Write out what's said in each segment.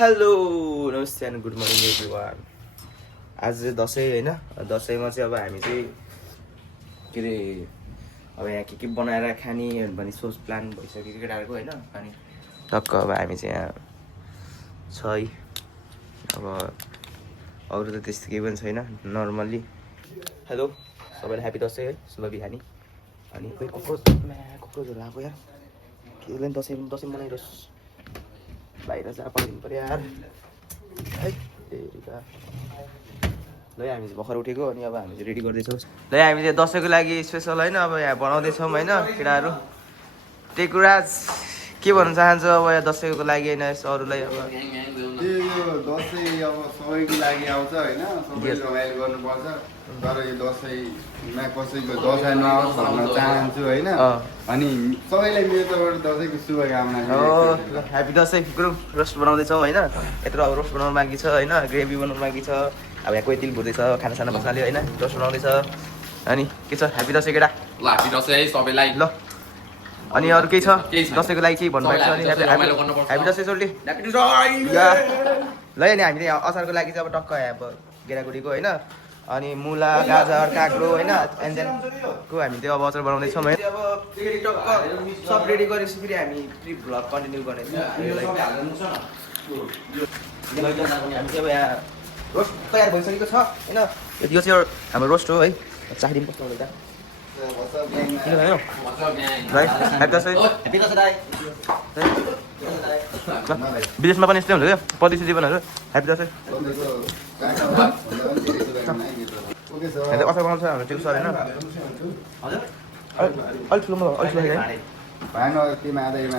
Hello नमस्ते and good morning everyone. आज चाहिँ दसैँ होइन, दसैँमा चाहिँ अब हामी चाहिँ के अरे अब यहाँ के बनाएर खाने भन्ने सोच प्लान भइसक्यो केटाहरूको होइन। अनि टक्क अब हामी चाहिँ यहाँ छ है। अब अरू त त्यस्तो केही पनि छैन, नर्मल्ली। हेलो सबैलाई ह्याप्पी दसैँ है, शुभ बिहानी। अनि खोइ कोक्रोचहरू आएको यार, के पनि दसैँ मनाइरोस्, बाहिर चाहिँ पाइदिनु पऱ्यो यार है। ल हामी चाहिँ भर्खर उठेको अनि अब हामी चाहिँ रेडी गर्दैछौँ। ल हामी चाहिँ दसैँको लागि स्पेसल होइन अब यहाँ बनाउँदैछौँ होइन केटाहरू। टेकुराज के भन्न चाहन्छु अब यहाँ दसैँको लागि होइन अरूलाई? अब दसैँ अब सबैको लागि आउँछ होइन, सबैले रमाइलो गर्नुपर्छ। तर यो दसैँमा कसैको दसैँ नआओस् भन्न चाहन्छु होइन। अनि सबैलाई मेरो तर्फबाट दसैँको शुभकामना। ह्याप्पी दसैँ। ग्रुप रोस्ट बनाउँदैछौँ होइन, यत्रो अब रोस्ट बनाउनु बाँकी छ होइन, ग्रेभी बनाउनु बाँकी छ। अब यहाँ कोही तिल भुट्दैछ, खानासाना बसाल्यो होइन, रोस्ट बनाउँदैछ। अनि के छ ह्याप्पी दसैँ केटा? ल ह्याप्पी दसैँ सबैलाई। ल अनि अरू केही छ दसैँको लागि केही भन्नुभएको छ? अनि ह्याप्पी दसैँ सोल्टी। ल अनि हामीले असारको लागि चाहिँ अब टक्क अब गेडागुडीको होइन, अनि मुला गाजर काँक्रो होइन, एन्जेलको हामी त्यो अब अचार बनाउँदैछौँ है। अब फेरि टक्क सब रेडी गरेपछि फेरि हामी ट्रिप भ्लग कन्टिन्यू गर्नेछौँ। हामी चाहिँ अब यहाँ रोस्ट तयार भइसकेको छ होइन। यो चाहिँ हाम्रो रोस्ट हो है, चाखिदिनु कस्तो हुँदैछ विदेशमा पनि यस्तै हुन्छ क्या परदेशी जीवनहरू। ह्याप्पी दसैँ। असार बनाउँछ हाम्रो त्यो सर होइन, अलिक ठुलो अलिक ठुलो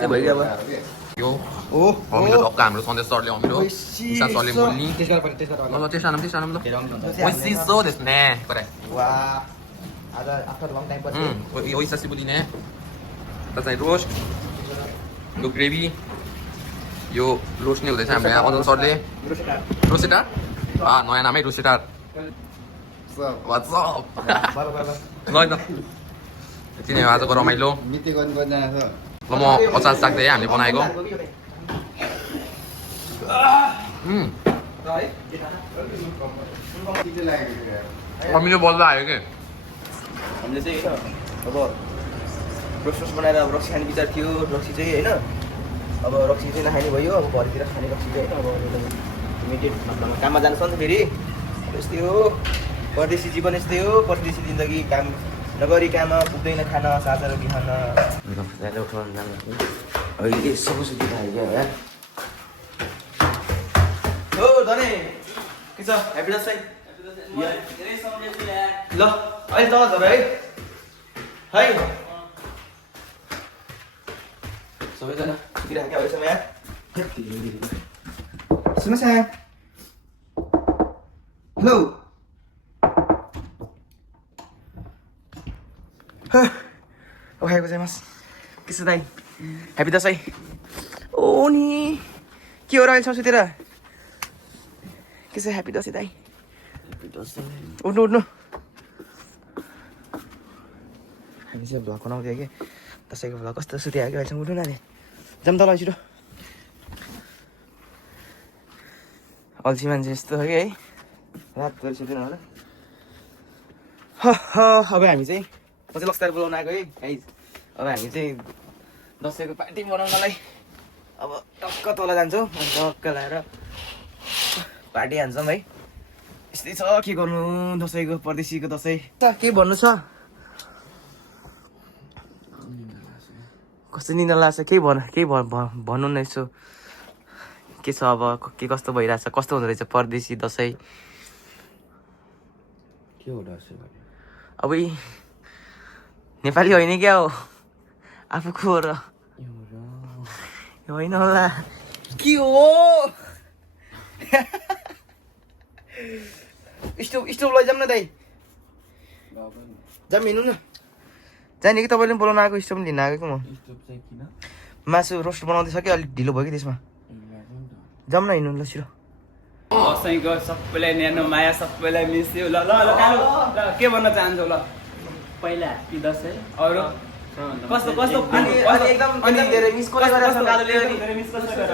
भइगयो। अब यो अमिलो ढक्क हाम्रो सन्देश सरले अमिलो ईशान सरले मुल्ली ल त्यस आनम ल ओइसिसो देस्ने करे वाह आज आफ्टर लङ टाइम पछि यो ओइसासी बुदिने त चाहिँ रोस्ट यो ग्रेभी यो रोस्ट नै हुँदैछ हाम्रो यहाँ अजन सरले रोसेटार नयाँ नामै रोसेटार व्हाट्सअप ल यति नै हो आजको रमाइलो। ल म अचार चाख्दै हामीले बनाएको अमिलो बल्ल आयो कि हामीले चाहिँ अब रोस्ट बनाएर अब रक्सी खाने विचार थियो। रक्सी चाहिँ होइन अब रक्सी चाहिँ नखाने भयो, अब भरेतिर खाने रक्सी चाहिँ होइन। अब लिमिटेड मात्रामा काममा जानु छ नि त फेरि, यस्तै हो परदेशी जीवन, यस्तै हो परदेशी जिन्दगी। काम नगरी काम पुग्दैन खान साझाहरू बिहान उठाउनु जानु अहिले सबै सुविधा आइगयो यार। हो धने के छ ह्याप्पी दसैँ। ल अहिले तल झर है सबैजना सुतिराखेको अहिलेसम्म यहाँ। सुन्नुहोस् यहाँ हेलो ओहाइको चाहिँ मास के छ दाइ? ह्याप्पी दसैँ। ओ नि के हो र अहिले सुतेर? के छ ह्याप्पी दसैँ दाइ? उठ्नु उठ्नु, हामी चाहिँ भ्लग बनाउँथ्यो कि दसैँको भ्लग कस्तो सुतिहाल्यो कि अहिलेसम्म। उठ्नु नानी जाऊँ तल छिटो। अल्छी मान्छे यस्तो हो कि है, रात गरी सुत्दैन होला। अब हामी चाहिँ म चाहिँ लक्ष्तार बोलाउन आएको है गाइज। अब हामी चाहिँ दसैँको पार्टी बनाउनलाई अब टक्क तल जान्छौँ, टक्क लगाएर पार्टी हान्छौँ है। यस्तै छ के गर्नु दसैँको परदेशीको दसैँ। के भन्नु छ? कस्तो निन्दा लाग्छ? केही भन्नु न यसो के छ अब, के कस्तो भइरहेछ, कस्तो हुँदो रहेछ परदेशी दसैँ? के हो दसैँ अब नेपाली होइन क्या हो आफू को र होइन होला के हो? स्टोभ लैजाऊँ न दाइ, जाऊँ हिँड्नु न। जाने कि तपाईँले पनि बोलाउनु आएको, स्टोभ पनि लिन आएको कि म। मासु रोस्ट बनाउँदैछ कि अलिक ढिलो भयो कि त्यसमा। जाऊँ न हिँड्नु ल छिटो। दसैँको सबैलाई न्यानो माया, सबैलाई मिस्यो। ल ल ल के भन्न चाहन्छौ? ल पहिला ह्याप्पी दसैँ। अरू कस्तो कस्तो अनि एकदम धेरै मिस कसले गरेछ कालोले? मिस कसले गरेछ?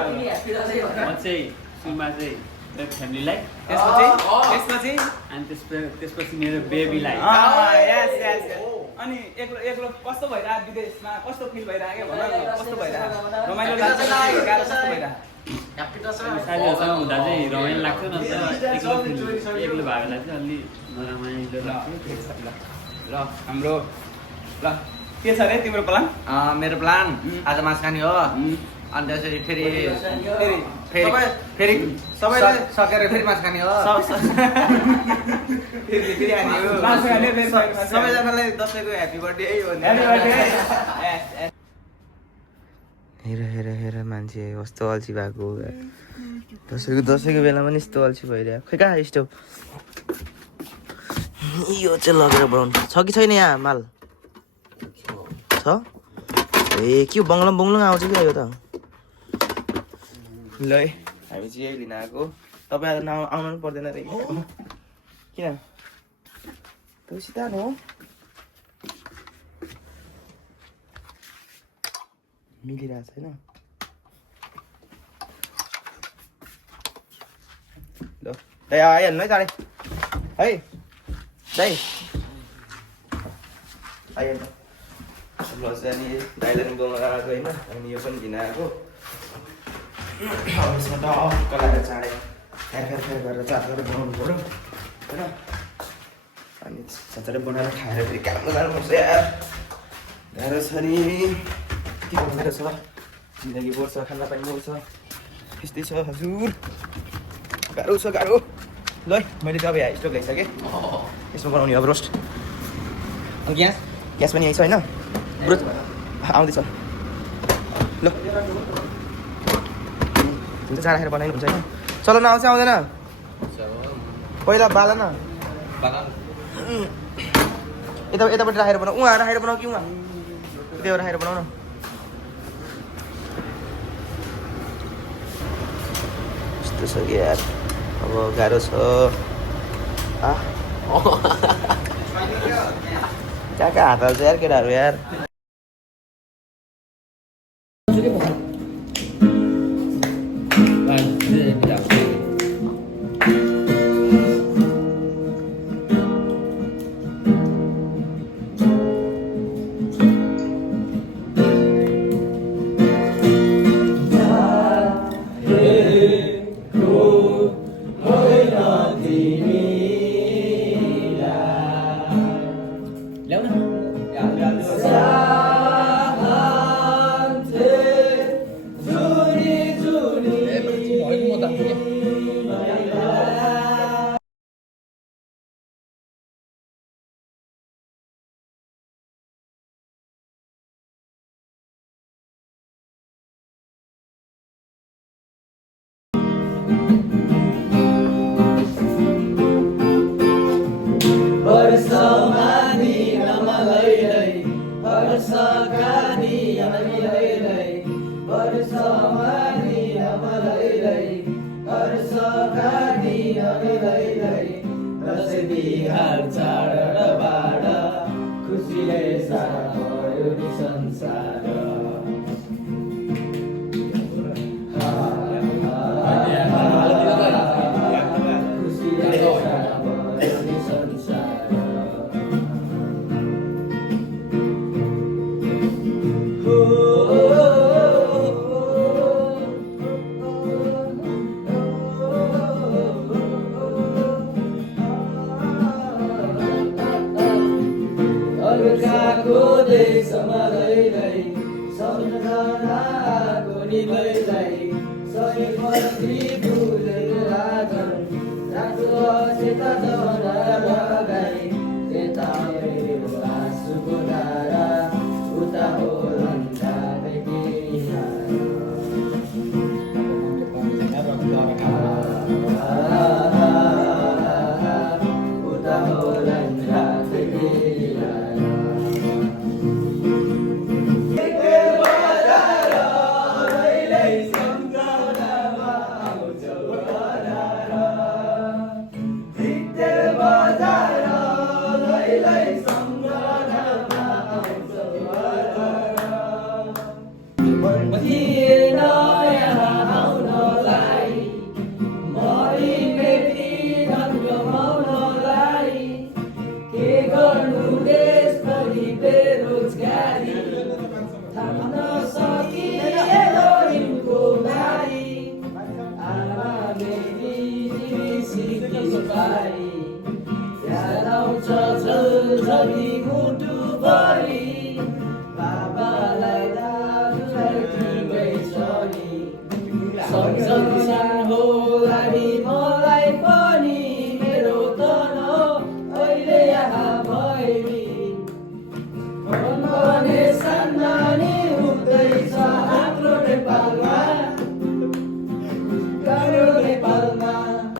म चाहिँ सुरुमा चाहिँ मेरो फ्यामिलीलाई त्यसपछि अनि त्यसपछि मेरो बेबीलाई अनि एक्लो एक्लो कस्तो भइरहेको विदेशमा कस्तो फिल भइरहेको भन न कस्तो भइरहेको रमाइलो लाग्छ गाह्रो कस्तो भइरहेको साथीहरूसँग हुँदा चाहिँ रमाइलो लाग्छ न एक्लो भएको बेला चाहिँ अलि नरमाइलो लाग्छ ल हाम्रो ल के छ रे तिम्रो प्लान मेरो प्लान आज मासु खाने हो अनि त्यसरी फेरि सबैले सकेर फेरि मासु खाने हो सबैजनालाई दसैँको ह्याप्पी बर्थडे हो हेर हेर हेर मान्छे कस्तो अल्छी भएको दसैँको बेलामा पनि यस्तो अल्छी भइरहेको खै कहाँ स्टोभ यो चाहिँ लगेर बनाउनु छ कि छैन यहाँ माल छ ए के बङ्गलुङ आउँछ क्या यो त ल है हामी चाहिँ यही लिन आएको तपाईँ आउनु पनि पर्दैन रे किन तँ सिधा हो मिलिरहेको छैन ल दाइ आइहाल्नु है चाँडै है दाइ आइहाल्नु ल चाहिँ अनि दाइलाई पनि बोल्न आएको होइन अनि यो पनि लिन आएको यसमा टक्क लगाएर चाँडै फेर गरेर चाँडै बनाउनु पऱ्यो होइन अनि चाँडै बनाएर खाएर फेरि काम गर्नुपर्छ यार गाह्रो छ नि के गर्नु छ जिन्दगी बढ्छ खाना पानी बढ्छ त्यस्तै छ हजुर गाह्रो ल मैले चाहिँ अब यहाँ स्टोभ ल्याइसकेँ यसमा बनाउने अब रोस्ट अनि ग्यास पनि यही छ होइन रोस्ट आउँदैछ ल हुन्छ चाँडा खाएर बनाइनु हुन्छ होइन चलाउन आउँछ आउँदैन पहिला बाला न यतापट्टि राखेर बनाऊ उहाँ राखेर बनाऊ कि उहाँ त्यो राखेर बनाऊ न यस्तो छ कि यार अब गाह्रो छ कहाँ हात हाल्छ यार केटाहरू यार सम्झनाको निलैलाई सबै